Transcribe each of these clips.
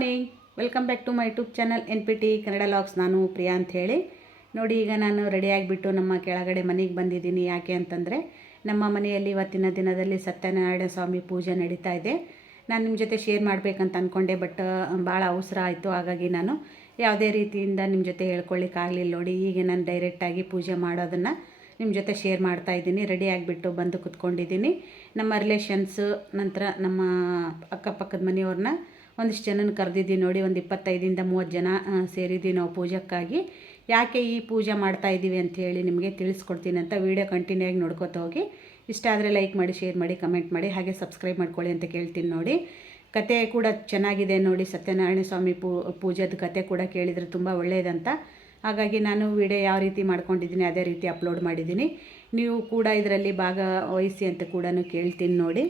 Morning welcome back to my YouTube channel N P T Kannada logs ನಾನು ಪ್ರಿಯಾ ಅಂತ ಹೇಳಿ. ನೋಡಿ, ಈಗ ನಾನು ರೆಡಿಯಾಗಿಬಿಟ್ಟು ನಮ್ಮ ಕೆಳಗಡೆ ಮನೆಗೆ ಬಂದಿದ್ದೀನಿ. ಯಾಕೆ ಅಂತಂದರೆ, ನಮ್ಮ ಮನೆಯಲ್ಲಿ ಇವತ್ತಿನ ದಿನದಲ್ಲಿ ಸತ್ಯನಾರಾಯಣ ಸ್ವಾಮಿ ಪೂಜೆ ನಡೀತಾ ಇದೆ. ನಾನು ನಿಮ್ಮ ಜೊತೆ ಶೇರ್ ಮಾಡಬೇಕಂತ ಅಂದ್ಕೊಂಡೆ ಬಟ್ ಭಾಳ ಅವಸರ ಆಯಿತು. ಹಾಗಾಗಿ ನಾನು ಯಾವುದೇ ರೀತಿಯಿಂದ ನಿಮ್ಮ ಜೊತೆ ಹೇಳ್ಕೊಳ್ಳಿಕ್ಕಾಗಲಿಲ್ಲ ನೋಡಿ ಈಗ ನಾನು ಡೈರೆಕ್ಟಾಗಿ ಪೂಜೆ ಮಾಡೋದನ್ನು ನಿಮ್ಮ ಜೊತೆ ಶೇರ್ ಮಾಡ್ತಾ ಇದ್ದೀನಿ. ರೆಡಿ ಆಗಿಬಿಟ್ಟು ಬಂದು ಕುತ್ಕೊಂಡಿದ್ದೀನಿ. ನಮ್ಮ ರಿಲೇಷನ್ಸು ನಂತರ ನಮ್ಮ ಅಕ್ಕಪಕ್ಕದ ಮನೆಯವ್ರನ್ನ ಒಂದಿಷ್ಟು ಜನನ ಕರೆದಿದ್ದೀವಿ ನೋಡಿ, ಒಂದು ಇಪ್ಪತ್ತೈದಿಂದ ಮೂವತ್ತು ಜನ ಸೇರಿದ್ದೀವಿ ನಾವು ಪೂಜಕ್ಕಾಗಿ. ಯಾಕೆ ಈ ಪೂಜೆ ಮಾಡ್ತಾ ಇದ್ದೀವಿ ಅಂತ ಹೇಳಿ ನಿಮಗೆ ತಿಳಿಸ್ಕೊಡ್ತೀನಿ ಅಂತ ವೀಡಿಯೋ ಕಂಟಿನ್ಯೂ ಆಗಿ ನೋಡ್ಕೊತ ಹೋಗಿ. ಇಷ್ಟ ಆದರೆ ಲೈಕ್ ಮಾಡಿ ಶೇರ್ ಮಾಡಿ ಕಮೆಂಟ್ ಮಾಡಿ, ಹಾಗೆ ಸಬ್ಸ್ಕ್ರೈಬ್ ಮಾಡ್ಕೊಳ್ಳಿ ಅಂತ ಕೇಳ್ತೀನಿ ನೋಡಿ. ಕತೆ ಕೂಡ ಚೆನ್ನಾಗಿದೆ ನೋಡಿ, ಸತ್ಯನಾರಾಯಣ ಸ್ವಾಮಿ ಪೂ, ಪೂಜೆದ ಕತೆ ಕೂಡ ಕೇಳಿದರೆ ತುಂಬ ಒಳ್ಳೆಯದಂತ ಹಾಗಾಗಿ ನಾನು ವಿಡಿಯೋ ಯಾವ ರೀತಿ ಮಾಡ್ಕೊಂಡಿದ್ದೀನಿ, ಅದೇ ರೀತಿ ಅಪ್ಲೋಡ್ ಮಾಡಿದ್ದೀನಿ. ನೀವು ಕೂಡ ಇದರಲ್ಲಿ ಭಾಗವಹಿಸಿ ಅಂತ ಕೂಡ ಕೇಳ್ತೀನಿ ನೋಡಿ.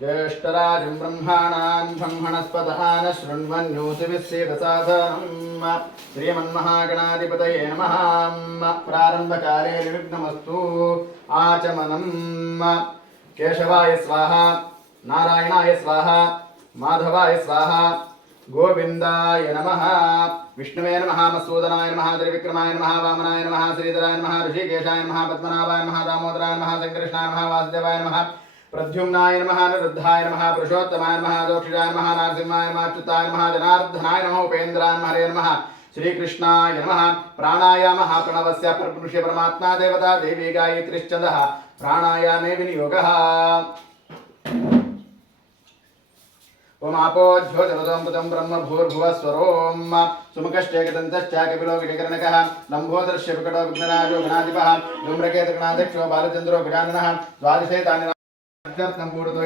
ज्येष्ठराजं ब्रह्माणान् ब्रह्मणस्पतः न शृण्वन्योतिविश्वेदसाधनम् श्रीमन्महागणाधिपतये नमः प्रारम्भकाले निर्विघ्नमस्तु आचमनम् केशवाय स्वाहा नारायणाय स्वाहा माधवाय स्वाहा गोविन्दाय नमः विष्णवे नमः मसूदनाय नमः त्रिविक्रमाय नमः वामनाय नमः श्रीधराय नमः ऋषिकेशाय नमः पद्मनाभाय नमः दामोदराय नमः सङ्कर्षणाय नमः वासुदेवाय नमः प्रद्युम्नाय नमः, निरुद्धाय नमः, पुरुषोत्तमाय नमः दोक्षिजाय नमः, नारसिंहाय नमः अच्युताय नमः, जनार्दनाय नमः, उपेन्द्राय नमः, हरे नमः, श्रीकृष्णाय नमः। प्राणायामः प्रणवस्य परपुरुषे परमात्मा देवता देवी गायत्रीश्चन्दः प्राणायामे विनियोगः। ओमापो ज्योतिरदोऽमृतं ब्रह्म भूर्भुवस्वरों सुमुखश्चेकदन्तश्च कपिलो गिरिकर्णकः विकटो विघ्नराजो गणाधिपः धूम्रकेतगणाध्यक्षो बालचन्द्रो गजाननः तानि अत्यर्थं पूर्वतो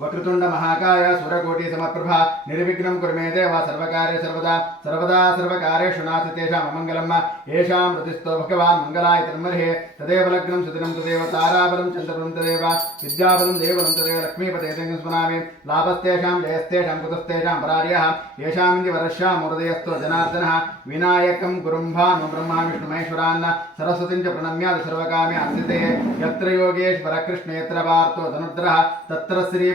వక్రతుండ మహాకాయ సూరకోటి సమప్రభ. నిర్విఘ్నం కురుమే దేవ సర్వకార్య సర్వదా. సర్వదా సర్వకార్యేషు నాసి తేషాం అమంగళమ్మ. ఏషాం ప్రతిస్తో భగవాన్ మంగళాయ తన్మర్హే. తదేవ లగ్నం సుదినం తదేవ తారాబలం చంద్రబలం తదేవ. విద్యాబలం దేవలం తదేవ లక్ష్మీపతే స్మరామి. లాభస్తేషాం జయస్తేషాం కుతస్తేషాం పరార్య. ఏషాంగి వర్షా హృదయస్తో జనార్దన. వినాయకం గురుంభాను బ్రహ్మా విష్ణుమేశ్వరాన్న సరస్వతిం చ ప్రణమ్యాది సర్వకామ్య అస్థితే యత్ర యోగేశ్వర యత్ర వార్తో ధనుద్ర తత్ర శ్రీ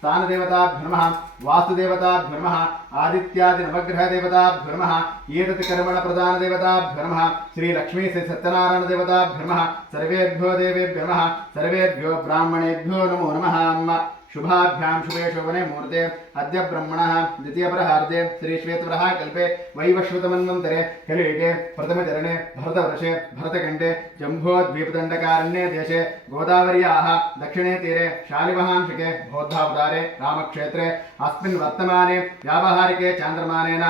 स्थानदेवताभ्युर्मः वास्तुदेवताभ्युर्मः आदित्यादिनवग्रहदेवताभ्युर्मः एतत् कर्मणप्रधानदेवताभ्युर्मः श्रीलक्ष्मीश्रीसत्यनारायणदेवताभ्युर्मः सर्वेभ्यो देवेभ्यो सर्वेभ्यो ब्राह्मणेभ्यो नमो नमः शुभाभ्यां शुभे शोभने मुहूर्ते अद्य ब्रह्मणः द्वितीयप्रहार्दे श्रीश्वेतवरः कल्पे वैवश्वतमन्वन्तरे कलियुगे प्रथमचरणे भरतवर्षे भरतखण्डे जम्बोद्वीपदण्डकारण्ये देशे गोदावर्याः दक्षिणे तीरे शालिमहांशिके बौद्धावतारे रामक्षेत्रे अस्मिन् वर्तमाने व्यावहारिके चान्द्रमानेन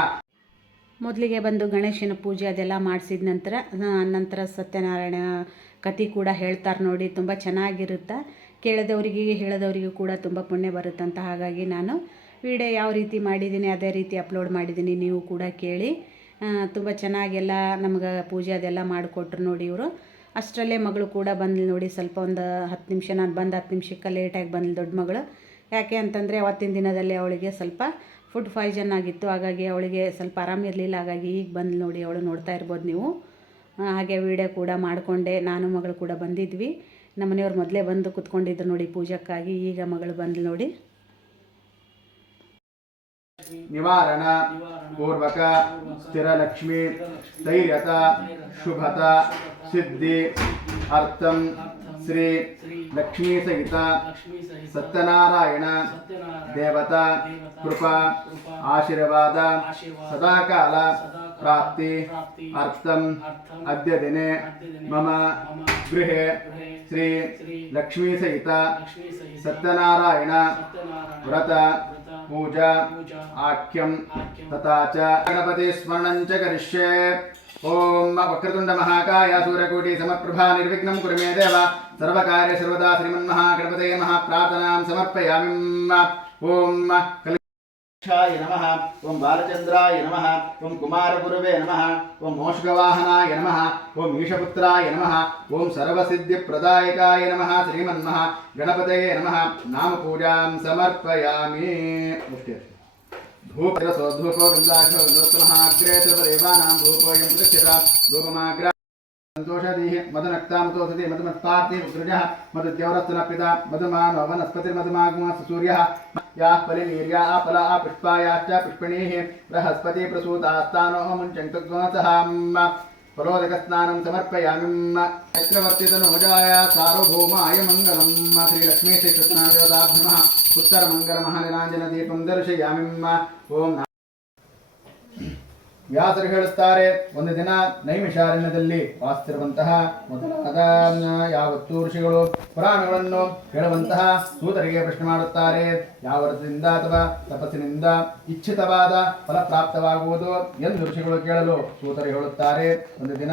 ಮೊದಲಿಗೆ ಬಂದು ಗಣೇಶನ ಪೂಜೆ ಅದೆಲ್ಲ ಮಾಡಿಸಿದ ನಂತರ ಆ, ನಂತರ ಸತ್ಯನಾರಾಯಣ ಕತೆ ಕೂಡ ಹೇಳ್ತಾರೆ ನೋಡಿ ತುಂಬ ಚೆನ್ನಾಗಿರುತ್ತೆ ಕೇಳಿದವರಿಗೆ, ಹೇಳಿದವರಿಗೂ ಕೂಡ ತುಂಬ ಪುಣ್ಯ ಬರುತ್ತಂತ ಹಾಗಾಗಿ ನಾನು ವಿಡಿಯೋ ಯಾವ ರೀತಿ ಮಾಡಿದ್ದೀನಿ, ಅದೇ ರೀತಿ ಅಪ್ಲೋಡ್ ಮಾಡಿದ್ದೀನಿ ನೀವು ಕೂಡ ಕೇಳಿ. ತುಂಬ ಚೆನ್ನಾಗೆಲ್ಲ ನಮ್ಗೆ ಪೂಜೆ ಅದೆಲ್ಲ ಮಾಡಿಕೊಟ್ರು ನೋಡಿ ಇವರು. ಅಷ್ಟರಲ್ಲೇ ಮಗಳು ಕೂಡ ಬಂದ್ಲು ನೋಡಿ, ಸ್ವಲ್ಪ ಒಂದು ಹತ್ತು ನಿಮಿಷ, ನಾನು ಬಂದು ಹತ್ತು ನಿಮಿಷಕ್ಕೆ ಲೇಟಾಗಿ ಬಂದ್ಲು ದೊಡ್ಡ ಮಗಳು. ಯಾಕೆ ಅಂತಂದರೆ ಅವತ್ತಿನ ದಿನದಲ್ಲಿ ಅವಳಿಗೆ ಸ್ವಲ್ಪ ಫುಡ್ ಪಾಯ್ಸನ್ ಆಗಿತ್ತು, ಹಾಗಾಗಿ ಅವಳಿಗೆ ಸ್ವಲ್ಪ ಆರಾಮಿರಲಿಲ್ಲ ಹಾಗಾಗಿ ಈಗ ಬಂದು ನೋಡಿ ಅವಳು ನೋಡ್ತಾ ಇರ್ಬೋದು ನೀವು. ಹಾಗೆ ವಿಡಿಯೋ ಕೂಡ ಮಾಡಿಕೊಂಡೆ, ನಾನು ಮಗಳು ಕೂಡ ಬಂದಿದ್ವಿ. ನಮ್ಮ ಮನೆಯವ್ರು ಮೊದಲೇ ಬಂದು ಕುತ್ಕೊಂಡಿದ್ರು ನೋಡಿ ಪೂಜಕ್ಕಾಗಿ, ಈಗ ಮಗಳು ಬಂದ್ಲು ನೋಡಿ. ನಿವಾರಣ, ಪೂರ್ವಕ, ಸ್ಥಿರಲಕ್ಷ್ಮಿ ಸ್ಥೈರ್ಯತ ಶುಭತ, ಸಿದ್ಧಿ, ಅರ್ಥಂ, ಶ್ರೀ ಲಕ್ಷ್ಮೀ ಸಹಿತ ಸತ್ಯನಾರಾಯಣ, ದೇವತಾ, ಕೃಪಾ, ಆಶೀರ್ವಾದ, ಸದಾಕಾಲ, ಪ್ರಾಪ್ತಿ, ಅರ್ಥಂ ಅದ್ಯ ದಿನೇ ಮಮ, ಗೃಹೆ శ్రీ లక్ష్మీ సహిత సత్యనారాయణ వ్రత పూజ ఆఖ్యం తథాచ గణపతి స్మరణం చ కరిష్యే. ఓం వక్రతుండ మహాకాయ సూర్యకోటి సమప్రభా నిర్విఘ్నం కురు మే దేవ. సర్వకార్య సర్వదా శ్రీమన్మహాగణపతే మహాప్రార్థనాం సమర్పయామి. ఓం वृक्षाय नमः ओं बालचन्द्राय नमः ओं कुमारगुरवे नमः ओं मोषगवाहनाय नमः ओं ईशपुत्राय नमः ओं सर्वसिद्धिप्रदायकाय नमः श्रीमन्मः गणपतये नमः नामपूजां समर्पयामि धूपरसो धूपो गन्धाक्षो गन्धोत्तमः अग्रे सर्वदेवानां धूपोऽयं प्रतिष्ठिता धूपमाग्रा सन्तोषधीः मदनक्तामतोसति सूर्यः याः फलिवीर्या आपल आपुष्पायाश्च पुष्पिणीः बृहस्पतिप्रसूतास्तानोः मुञ्चन्तुध्वंसहाम् फलोदकस्नानं समर्पयामिम् चक्रवर्तितनुजाय सार्वभौमाय मङ्गलम् श्रीलक्ष्मी श्रीकृष्णादेवताभ्यमः उत्तरमङ्गलमहानिराञ्जनदीपं दर्शयामिम् ओम् ವ್ಯಾಸರು ಹೇಳುತ್ತಾರೆ, ಒಂದು ದಿನ ನೈಮಿಷಾರಣ್ಯದಲ್ಲಿ ವಾಸಿಸಿರುವಂತಹ ಮೊದಲಾದ ಯಾವತ್ತೂ ಋಷಿಗಳು ಪುರಾಣಗಳನ್ನು ಹೇಳುವಂತಹ ಸೂತರಿಗೆ ಪ್ರಶ್ನೆ ಮಾಡುತ್ತಾರೆ, ಯಾವ ವ್ರತದಿಂದ ಅಥವಾ ತಪಸ್ಸಿನಿಂದ ಇಚ್ಛಿತವಾದ ಫಲ ಪ್ರಾಪ್ತವಾಗುವುದು ಎಂದು ಋಷಿಗಳು ಕೇಳಲು ಸೂತರು ಹೇಳುತ್ತಾರೆ, ಒಂದು ದಿನ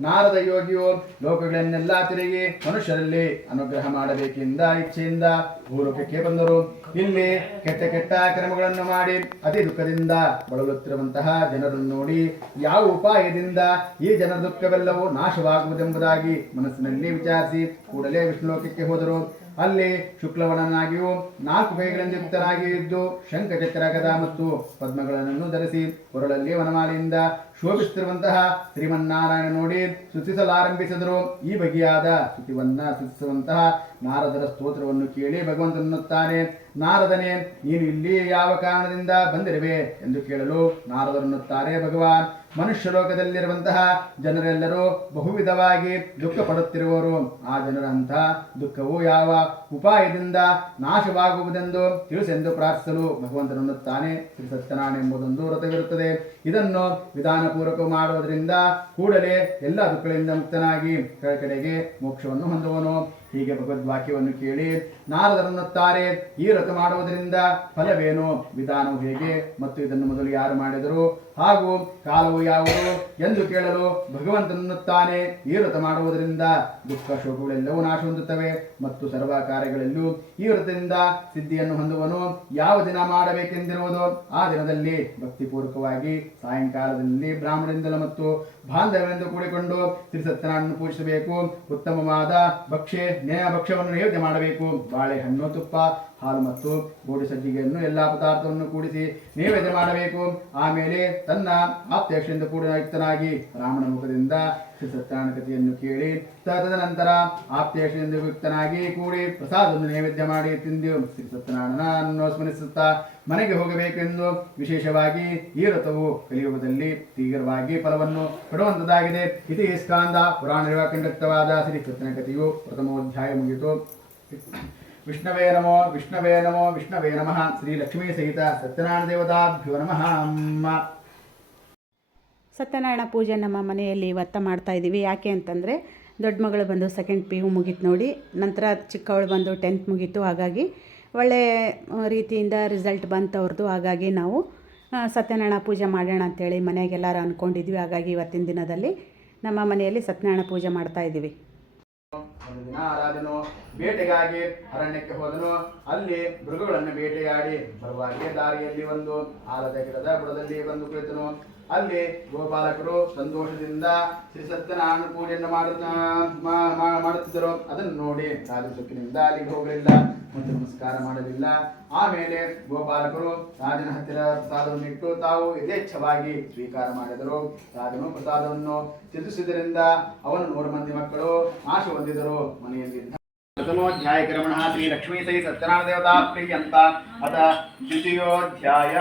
ನಾರದ ಯೋಗಿಯು ಲೋಕಗಳನ್ನೆಲ್ಲ ತಿರುಗಿ ಮನುಷ್ಯರಲ್ಲಿ ಅನುಗ್ರಹ ಮಾಡಬೇಕೆಂದ ಇಚ್ಛೆಯಿಂದ ಭೂಲೋಕಕ್ಕೆ ಬಂದರು. ಇಲ್ಲಿ ಕೆಟ್ಟ ಕೆಟ್ಟ ಕ್ರಮಗಳನ್ನು ಮಾಡಿ ಅತಿ ದುಃಖದಿಂದ ಬಳಲುತ್ತಿರುವಂತಹ ಜನರನ್ನು ನೋಡಿ ಯಾವ ಉಪಾಯದಿಂದ ಈ ಜನರ ದುಃಖವೆಲ್ಲವೂ ನಾಶವಾಗುವುದೆಂಬುದಾಗಿ ಮನಸ್ಸಿನಲ್ಲಿ ವಿಚಾರಿಸಿ ಕೂಡಲೇ ವಿಷ್ಣುಲೋಕಕ್ಕೆ ಹೋದರು. ಅಲ್ಲಿ ಶುಕ್ಲವನನಾಗಿಯೂ ನಾಲ್ಕು ಕೈಗಳಿಂದ ಯುಕ್ತರಾಗಿಯೂ ಇದ್ದು ಶಂಖಚಕ್ರ ಗದ ಮತ್ತು ಪದ್ಮಗಳನ್ನು ಧರಿಸಿ ಕೊರಳಲ್ಲಿ ವನಮಾಲೆಯಿಂದ ಶೋಭಿಸುತ್ತಿರುವಂತಹ ಶ್ರೀಮನ್ನಾರಾಯಣ ನೋಡಿ ಸ್ತುತಿಸಲಾರಂಭಿಸಿದರು. ಈ ಬಗೆಯಾದ ಸ್ತುತಿವನ್ನ ಸ್ತುತಿಸುವಂತಹ ನಾರದರ ಸ್ತೋತ್ರವನ್ನು ಕೇಳಿ ಭಗವಂತನನ್ನುತ್ತಾನೆ ನಾರದನೆ, ನೀನು ಇಲ್ಲಿ ಯಾವ ಕಾರಣದಿಂದ ಬಂದಿರುವೆ ಎಂದು ಕೇಳಲು ನಾರದರನ್ನುತ್ತಾರೆ ಭಗವಾನ್, ಮನುಷ್ಯ ಲೋಕದಲ್ಲಿರುವಂತಹ ಜನರೆಲ್ಲರೂ ಬಹುವಿಧವಾಗಿ ದುಃಖ ಪಡುತ್ತಿರುವವರು ಆ ಜನರಂಥ ದುಃಖವು ಯಾವ ಉಪಾಯದಿಂದ ನಾಶವಾಗುವುದೆಂದು ತಿಳಿಸೆಂದು ಪ್ರಾರ್ಥಿಸಲು ಭಗವಂತನನ್ನುತ್ತಾನೆ ಶ್ರೀ ಸತ್ಯನಾರಾಯಣ ಎಂಬುದೊಂದು ವ್ರತವಿರುತ್ತದೆ. ಇದನ್ನು ವಿಧಾನಪೂರ್ವಕ ಮಾಡುವುದರಿಂದ ಕೂಡಲೇ ಎಲ್ಲ ದುಃಖಗಳಿಂದ ಮುಕ್ತನಾಗಿ ಕಡೆಗೆ ಮೋಕ್ಷವನ್ನು ಹೊಂದುವನು. ಹೀಗೆ ಭಗವದ್ವಾಕ್ಯವನ್ನು ಕೇಳಿ ನಾರದರನ್ನುತ್ತಾರೆ ಈ ರಥ ಮಾಡುವುದರಿಂದ ಫಲವೇನು? ವಿಧಾನವು ಹೇಗೆ? ಮತ್ತು ಇದನ್ನು ಮೊದಲು ಯಾರು ಮಾಡಿದರು? ಹಾಗೂ ಕಾಲವು ಯಾವುದು ಎಂದು ಕೇಳಲು ಭಗವಂತನನ್ನುತ್ತಾನೆ ಈ ವ್ರತ ಮಾಡುವುದರಿಂದ ದುಃಖ ಶೋಕಗಳೆಲ್ಲವೂ ನಾಶ ಹೊಂದುತ್ತವೆ ಮತ್ತು ಸರ್ವ ಕಾರ್ಯಗಳಲ್ಲೂ ಈ ವ್ರತದಿಂದ ಸಿದ್ಧಿಯನ್ನು ಹೊಂದುವನು. ಯಾವ ದಿನ ಮಾಡಬೇಕೆಂದಿರುವುದು? ಆ ದಿನದಲ್ಲಿ ಭಕ್ತಿಪೂರ್ವಕವಾಗಿ ಸಾಯಂಕಾಲದಲ್ಲಿ ಬ್ರಾಹ್ಮಣರಿಂದಲೂ ಮತ್ತು ಬಾಂಧವ್ಯರಿಂದ ಕೂಡಿಕೊಂಡು ಶ್ರೀ ಪೂಜಿಸಬೇಕು. ಉತ್ತಮವಾದ ಭಕ್ಷ್ಯ ನೇಯ ಭಕ್ಷ್ಯವನ್ನು ನಿಯೋಜನೆ ಮಾಡಬೇಕು. ಬಾಳೆಹಣ್ಣು ತುಪ್ಪ ಹಾಲು ಮತ್ತು ಗೋಡಿ ಸಜ್ಜಿಗೆಯನ್ನು ಎಲ್ಲ ಪದಾರ್ಥವನ್ನು ಕೂಡಿಸಿ ನೈವೇದ್ಯ ಮಾಡಬೇಕು. ಆಮೇಲೆ ತನ್ನ ಆಪ್ತೇಕ್ಷೆಯಿಂದ ಕೂಡ ಯುಕ್ತನಾಗಿ ರಾಮನ ಮುಖದಿಂದ ಶ್ರೀ ಸತ್ಯನಾರಾಯಣ ಕಥೆಯನ್ನು ಕೇಳಿ ತದನಂತರ ಆಪ್ತೇಕ್ಷೆಯಿಂದ ಯುಕ್ತನಾಗಿ ಕೂಡಿ ಪ್ರಸಾದವನ್ನು ನೈವೇದ್ಯ ಮಾಡಿ ತಿಂದು ಶ್ರೀ ಸತ್ಯನಾರಾಯಣನನ್ನು ಸ್ಮರಿಸುತ್ತಾ ಮನೆಗೆ ಹೋಗಬೇಕೆಂದು ವಿಶೇಷವಾಗಿ ಈ ರಥವು ಕಲಿಯುಗದಲ್ಲಿ ತೀವ್ರವಾಗಿ ಫಲವನ್ನು ಇದು ಇತಿ ಸ್ಕಾಂದ ಪುರಾಣ ಕಂಡಕ್ತವಾದ ಶ್ರೀ ಸತ್ಯನ ಕಥೆಯು ಪ್ರಥಮೋಧ್ಯಾಯ ಮುಗಿಯಿತು. ವಿಷ್ಣವೇ ನಮೋ ವಿಷ್ಣವೇ ನಮೋ ವಿಷ್ಣವೇ ನಮಃ ಶ್ರೀ ಲಕ್ಷ್ಮೀ ಸಹಿತ ಸತ್ಯನಾರಾಯಣ ದೇವತಾಭ್ಯೋ ನಮಃ ಸತ್ಯನಾರಾಯಣ ಪೂಜೆ ನಮ್ಮ ಮನೆಯಲ್ಲಿ ಇವತ್ತ ಮಾಡ್ತಾ ಇದ್ದೀವಿ. ಯಾಕೆ ಅಂತಂದರೆ, ದೊಡ್ಡ ಮಗಳು ಬಂದು ಸೆಕೆಂಡ್ ಪಿ ಯು ಮುಗೀತು ನೋಡಿ, ನಂತರ ಚಿಕ್ಕವಳು ಬಂದು ಟೆಂತ್ ಮುಗೀತು. ಹಾಗಾಗಿ ಒಳ್ಳೆ ರೀತಿಯಿಂದ ರಿಸಲ್ಟ್ ಬಂತು ಅವ್ರದ್ದು ಹಾಗಾಗಿ ನಾವು ಸತ್ಯನಾರಾಯಣ ಪೂಜೆ ಮಾಡೋಣ ಅಂತೇಳಿ ಮನೆಗೆಲ್ಲರೂ ಅಂದ್ಕೊಂಡಿದ್ವಿ ಹಾಗಾಗಿ ಇವತ್ತಿನ ದಿನದಲ್ಲಿ ನಮ್ಮ ಮನೆಯಲ್ಲಿ ಸತ್ಯನಾರಾಯಣ ಪೂಜೆ ಮಾಡ್ತಾ ಇದ್ದೀವಿ. ಒಂದು ದಿನ ಆರಾಧನು, ಬೇಟೆಗಾಗಿ ಅರಣ್ಯಕ್ಕೆ ಹೋದನು. ಅಲ್ಲಿ ಮೃಗಗಳನ್ನು ಬೇಟೆಯಾಡಿ ಬರುವಾಗಲೇ ದಾರಿಯಲ್ಲಿ ಒಂದು ಆಲದ ಗಿಡದ ಬುಡದಲ್ಲಿ ಬಂದು ಕುಳಿತನು. ಅಲ್ಲಿ ಗೋಪಾಲಕರು ಸಂತೋಷದಿಂದ ಶ್ರೀ ಸತ್ಯನಾರಾಯಣ ಪೂಜೆಯನ್ನು ಮಾಡುತ್ತಿದ್ದರು. ಅದನ್ನು ನೋಡಿ ರಾಜ ಸುಖಿನಿಂದ ಅಲ್ಲಿಗೆ ಹೋಗಲಿಲ್ಲ. ಮತ್ತು ನಮಸ್ಕಾರ ಮಾಡಲಿಲ್ಲ. ಆಮೇಲೆ ಗೋಪಾಲಕರು ರಾಜನ ಹತ್ತಿರ ಪ್ರಸಾದವನ್ನು ಇಟ್ಟು ತಾವು ಯಥೇಚ್ಛವಾಗಿ ಸ್ವೀಕಾರ ಮಾಡಿದರು. ರಾಜನು ಪ್ರಸಾದವನ್ನು ತ್ಯಜಿಸಿದ್ದರಿಂದ ಅವನು ನೂರು ಮಂದಿ ಮಕ್ಕಳು ನಾಶ ಹೊಂದಿದರು. ಮನೆಯಲ್ಲಿ ಪ್ರಥಮೋಧ್ಯಾಯಕರಮಣ ಶ್ರೀ ಲಕ್ಷ್ಮೀ ಸೈ ಸತ್ಯನಾರಾಯಣ ದೇವತಾ ಪ್ರಿಯಂತ ಅಥ ದ್ವಿತೀಯೋಧ್ಯಾಯ.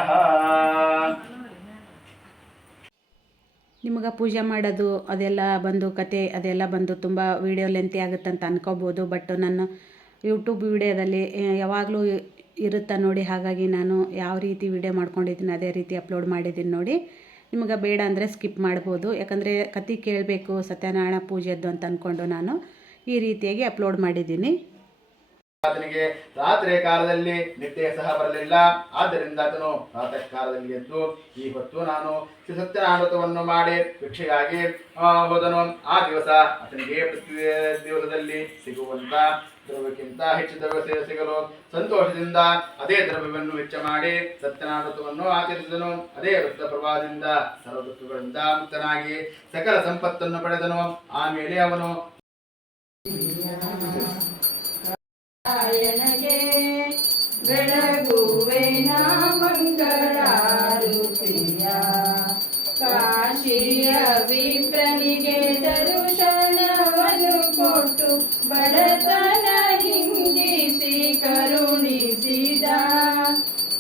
ನಿಮಗೆ ಪೂಜೆ ಮಾಡೋದು ಅದೆಲ್ಲ ಬಂದು ಕತೆ ಅದೆಲ್ಲ ಬಂದು ತುಂಬ ವೀಡಿಯೋ ಲೆಂತಿ ಆಗುತ್ತೆ ಅಂತ ಅನ್ಕೋಬೋದು. ಬಟ್ ನನ್ನ ಯೂಟ್ಯೂಬ್ ವಿಡಿಯೋದಲ್ಲಿ ಯಾವಾಗಲೂ ಇರುತ್ತೆ ನೋಡಿ, ಹಾಗಾಗಿ ನಾನು ಯಾವ ರೀತಿ ವೀಡಿಯೋ ಮಾಡ್ಕೊಂಡಿದ್ದೀನಿ, ಅದೇ ರೀತಿ ಅಪ್ಲೋಡ್ ಮಾಡಿದ್ದೀನಿ ನೋಡಿ. ನಿಮಗೆ ಬೇಡ ಅಂದರೆ ಸ್ಕಿಪ್ ಮಾಡ್ಬೋದು. ಯಾಕಂದರೆ ಕತೆ ಕೇಳಬೇಕು, ಸತ್ಯನಾರಾಯಣ ಪೂಜೆದ್ದು ಅಂತ ಅಂದ್ಕೊಂಡು ನಾನು ಈ ರೀತಿಯಾಗಿ ಅಪ್ಲೋಡ್ ಮಾಡಿದ್ದೀನಿ. ಆತನಿಗೆ ರಾತ್ರಿ ಕಾಲದಲ್ಲಿ ನಿದ್ದೆ ಸಹ ಬರಲಿಲ್ಲ. ಆದ್ದರಿಂದ ಆತನು ಪ್ರಾತಃ ಕಾಲದಲ್ಲಿ ಎದ್ದು, ಈ ಹೊತ್ತು ನಾನು ಸತ್ಯನಾಮೃತವನ್ನು ಮಾಡಿ ಭಿಕ್ಷೆಗಾಗಿ ಹೋದನು. ಆ ದಿವಸ ಆತನಿಗೆ ಪ್ರತಿ ದಿವಸದಲ್ಲಿ ಸಿಗುವಂತ ದ್ರವ್ಯಕ್ಕಿಂತ ಹೆಚ್ಚು ದ್ರವ್ಯ ಸಿಗಲು ಸಂತೋಷದಿಂದ ಅದೇ ದ್ರವ್ಯವನ್ನು ವೆಚ್ಚ ಮಾಡಿ ಸತ್ಯನಾಮೃತವನ್ನು ಆಚರಿಸಿದನು. ಅದೇ ವೃತ್ತ ಪ್ರಭಾವದಿಂದ ಸರ್ವ ದುಃಖಗಳಿಂದ ಮುಕ್ತನಾಗಿ ಸಕಲ ಸಂಪತ್ತನ್ನು ಪಡೆದನು. ಆಮೇಲೆ ಅವನು ನಾರಾಯಣಗೆ ಬೆಳಗುವೆನ ಮಂಗಳಾರುತಿಯ ಕಾಶಿಯ ವಿಪ್ರನಿಗೆ ದರುಶನವನ್ನು ಕೊಟ್ಟು ಬಡತನ ಹಿಂಗಿಸಿ ಕರುಣಿಸಿದ.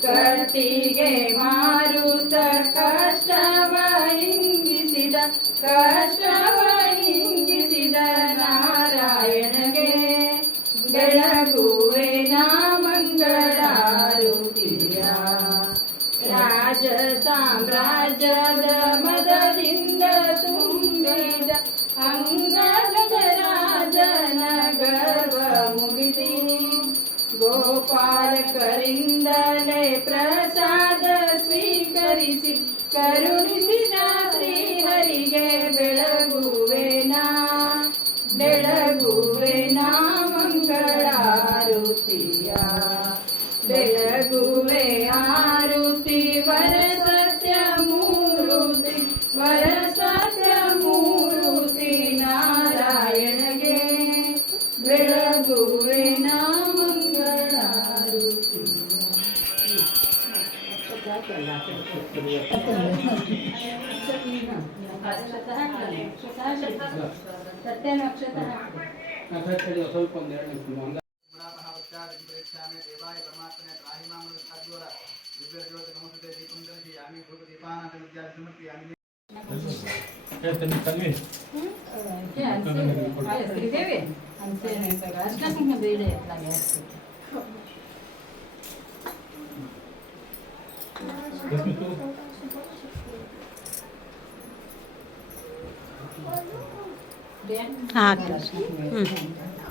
ಕಟ್ಟಿಗೆ ಮಾರುತ ಕಷ್ಟವ ಹಿಂಗಿಸಿದ. ಕಷ್ಟವ ಬೆಳಗುವೆ ನಾ ಮಂಗಳಾರುತಿಯ ರಾಜ ಸಾಮ್ರಾಜ್ಯದ ಮದದಿಂದ ತುಂಬಿದ ಅಂಗದ ರಾಜನ ಗರ್ವ ಮುಗಿದಿ ಗೋಪಾಲಕರಿಂದಲೇ ಪ್ರಸಾದ ಸ್ವೀಕರಿಸಿ, ಕರುಣಿಸಿದ ಶ್ರೀಹರಿಗೆ ಬೆಳಗುವೆನ ಮಂಗಳಾರುತಿಯ ಬೆಳಗುವೆ ಆರುತಿ ವರ ಸತ್ಯ ಮೂರುತಿ ವರ ಸತ್ಯ ಮೂರುತಿ ನಾರಾಯಣಗೆ. ಬೆಳಗುವೆ ನಾ ಮಂಗಳಾರುತಿ ಸತ್ಯನ ಅಕ್ಷತ ಸ್ವಲ್ಪ ಒಂದೆರಡು वीरादिं प्रेक्षामि देवाय परमात्मने त्राहि माँ तद्वरा दिव्यज्योति नमोस्तुते दीपं दर्शयामि भूपदीपानां विद्यादि समर्पयामि तन्वी क्या श्रीदेवी अंते राजकारण में बेड़े अपना गैस Let's go. हाँ तो- हम्म।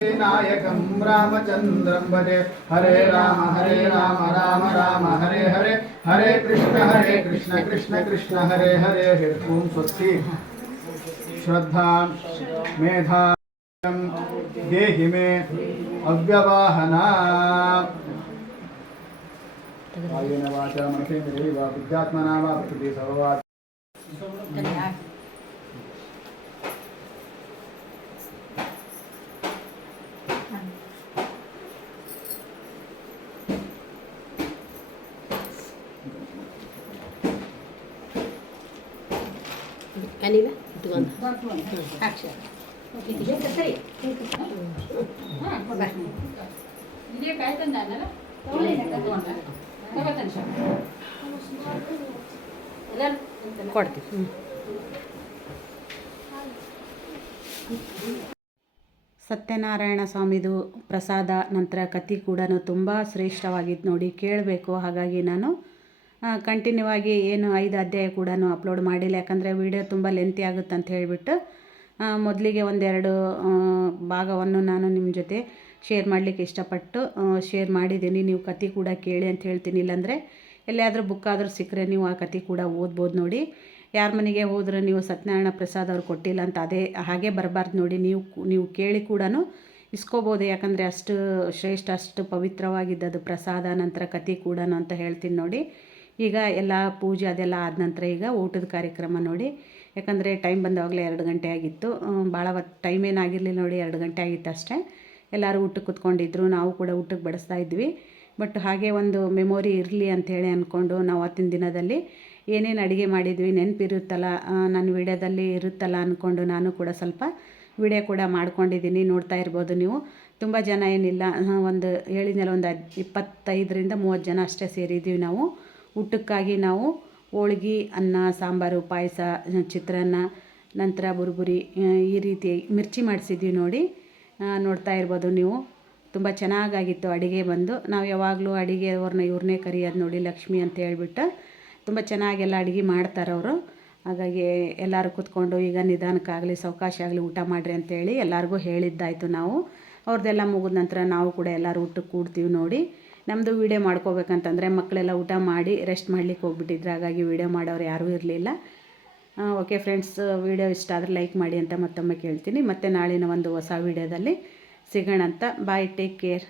नायकं रामचन्द्रं भजे हरे राम हरे राम राम राम, हरे हरे। हरे कृष्ण हरे कृष्ण कृष्ण कृष्ण, हरे हरे। ॐ स्वस्ति। श्रद्धा मेधा देहि मे अव्यवाहना। वाचा मनसेन्द्रियैर्वा बुद्ध्यात्मना वा प्रकृति ಇಟ್ಕೊಂಡು ಸರಿ ಇದೇ ಕಾಯ್ತಂದ ಅನ್ನಲ್ಲ ಕೊಡ್ತೀವಿ. ಸತ್ಯನಾರಾಯಣ ಸ್ವಾಮಿದು ಪ್ರಸಾದ ನಂತರ ಕತಿ ಕೂಡ ತುಂಬ ಶ್ರೇಷ್ಠವಾಗಿದ್ದು ನೋಡಿ ಕೇಳಬೇಕು. ಹಾಗಾಗಿ ನಾನು ಕಂಟಿನ್ಯೂ ಆಗಿ ಏನು ಐದು ಅಧ್ಯಾಯ ಕೂಡ ಅಪ್ಲೋಡ್ ಮಾಡಿಲ್ಲ. ಯಾಕಂದರೆ ವಿಡಿಯೋ ತುಂಬ ಲೆಂತಿ ಆಗುತ್ತೆ ಅಂತ ಹೇಳಿಬಿಟ್ಟು ಮೊದಲಿಗೆ ಒಂದೆರಡು ಭಾಗವನ್ನು ನಾನು ನಿಮ್ಮ ಜೊತೆ ಶೇರ್ ಮಾಡಲಿಕ್ಕೆ ಇಷ್ಟಪಟ್ಟು ಶೇರ್ ಮಾಡಿದ್ದೀನಿ. ನೀವು ಕತೆ ಕೂಡ ಕೇಳಿ ಅಂತ ಹೇಳ್ತೀನಿ. ಇಲ್ಲಾಂದರೆ ಎಲ್ಲಿಯಾದರೂ ಬುಕ್ ಆದರೂ ಸಿಕ್ಕರೆ ನೀವು ಆ ಕತೆ ಕೂಡ ಓದ್ಬೋದು ನೋಡಿ. ಯಾರ ಮನೆಗೆ ಹೋದ್ರೆ ನೀವು ಸತ್ಯನಾರಾಯಣ ಪ್ರಸಾದ್ ಅವ್ರು ಕೊಟ್ಟಿಲ್ಲ ಅಂತ ಅದೇ, ಹಾಗೆ ಬರಬಾರ್ದು ನೋಡಿ. ನೀವು ನೀವು ಕೇಳಿ ಕೂಡ ಇಸ್ಕೋಬೋದು. ಯಾಕಂದರೆ ಅಷ್ಟು ಶ್ರೇಷ್ಠ, ಅಷ್ಟು ಪವಿತ್ರವಾಗಿದ್ದದು ಪ್ರಸಾದ, ನಂತರ ಕತೆ ಕೂಡ ಅಂತ ಹೇಳ್ತೀನಿ ನೋಡಿ. ಈಗ ಎಲ್ಲ ಪೂಜೆ ಅದೆಲ್ಲ ಆದ ನಂತರ ಈಗ ಊಟದ ಕಾರ್ಯಕ್ರಮ ನೋಡಿ, ಯಾಕಂದರೆ ಟೈಮ್ ಬಂದಾಗಲೇ ಎರಡು ಗಂಟೆ ಆಗಿತ್ತು. ಭಾಳ ಹೊತ್ತು ಟೈಮ್ ಏನಾಗಿರಲಿಲ್ಲ ನೋಡಿ, ಎರಡು ಗಂಟೆ ಆಗಿತ್ತು ಅಷ್ಟೇ. ಎಲ್ಲರೂ ಊಟಕ್ಕೆ ಕೂತ್ಕೊಂಡಿದ್ರು, ನಾವು ಕೂಡ ಊಟಕ್ಕೆ ಬಡಿಸ್ತಾ ಇದ್ವಿ. ಬಟ್ ಹಾಗೆ ಒಂದು ಮೆಮೊರಿ ಇರಲಿ ಅಂಥೇಳಿ ಅಂದ್ಕೊಂಡು ನಾವು ಅವತ್ತಿನ ದಿನದಲ್ಲಿ ಏನೇನು ಅಡುಗೆ ಮಾಡಿದ್ವಿ, ನೆನಪಿರುತ್ತಲ್ಲ ನನ್ನ ವಿಡಿಯೋದಲ್ಲಿ ಇರುತ್ತಲ್ಲ ಅಂದ್ಕೊಂಡು ನಾನು ಕೂಡ ಸ್ವಲ್ಪ ವಿಡಿಯೋ ಕೂಡ ಮಾಡ್ಕೊಂಡಿದ್ದೀನಿ, ನೋಡ್ತಾ ಇರ್ಬೋದು ನೀವು. ತುಂಬ ಜನ ಏನಿಲ್ಲ ಒಂದು ಹೇಳಿದ್ನಲ್ಲ ಒಂದು ಇಪ್ಪತ್ತೈದರಿಂದ ಮೂವತ್ತು ಜನ ಅಷ್ಟೇ ಸೇರಿದ್ದೀವಿ ನಾವು. ಊಟಕ್ಕಾಗಿ ನಾವು ಹೋಳ್ಗೆ, ಅನ್ನ, ಸಾಂಬಾರು, ಪಾಯಸ, ಚಿತ್ರಾನ್ನ, ನಂತರ ಬುರುಬುರಿ ಈ ರೀತಿ ಮಿರ್ಚಿ ಮಾಡಿಸಿದ್ವಿ ನೋಡಿ. ನೋಡ್ತಾ ಇರ್ಬೋದು ನೀವು. ತುಂಬ ಚೆನ್ನಾಗಾಗಿತ್ತು ಅಡುಗೆ ಬಂದು. ನಾವು ಯಾವಾಗಲೂ ಅಡುಗೆ ಅವ್ರನ್ನ ಇವ್ರನ್ನೇ ಕರಿಯೋದು ನೋಡಿ ಲಕ್ಷ್ಮಿ ಅಂತ ಹೇಳ್ಬಿಟ್ಟು ತುಂಬ ಚೆನ್ನಾಗೆಲ್ಲ ಅಡುಗೆ ಮಾಡ್ತಾರೆ ಅವರು. ಹಾಗಾಗಿ ಎಲ್ಲರೂ ಕೂತ್ಕೊಂಡು ಈಗ ನಿಧಾನಕ್ಕಾಗಲಿ ಸಾವಕಾಶ ಆಗಲಿ ಊಟ ಮಾಡಿರಿ ಅಂತೇಳಿ ಎಲ್ಲರಿಗೂ ಹೇಳಿದ್ದಾಯಿತು ನಾವು. ಅವ್ರದ್ದೆಲ್ಲ ಮುಗಿದ ನಂತರ ನಾವು ಕೂಡ ಎಲ್ಲರೂ ಊಟಕ್ಕೆ ಕೂಡ್ತೀವಿ ನೋಡಿ. ನಮ್ಮದು ವೀಡಿಯೋ ಮಾಡ್ಕೋಬೇಕಂತಂದರೆ ಮಕ್ಕಳೆಲ್ಲ ಊಟ ಮಾಡಿ ರೆಸ್ಟ್ ಮಾಡ್ಲಿಕ್ಕೆ ಹೋಗ್ಬಿಟ್ಟಿದ್ರು. ಹಾಗಾಗಿ ವೀಡಿಯೋ ಮಾಡೋರು ಯಾರೂ ಇರಲಿಲ್ಲ. ಓಕೆ ಫ್ರೆಂಡ್ಸ್ ವೀಡಿಯೋ ಇಷ್ಟ ಆದರೆ ಲೈಕ್ ಮಾಡಿ ಅಂತ ಮತ್ತೊಮ್ಮೆ ಕೇಳ್ತೀನಿ. ಮತ್ತು ನಾಳಿನ ಒಂದು ಹೊಸ ವೀಡಿಯೋದಲ್ಲಿ ಸಿಗೋಣ ಅಂತ ಬಾಯ್ ಟೇಕ್ ಕೇರ್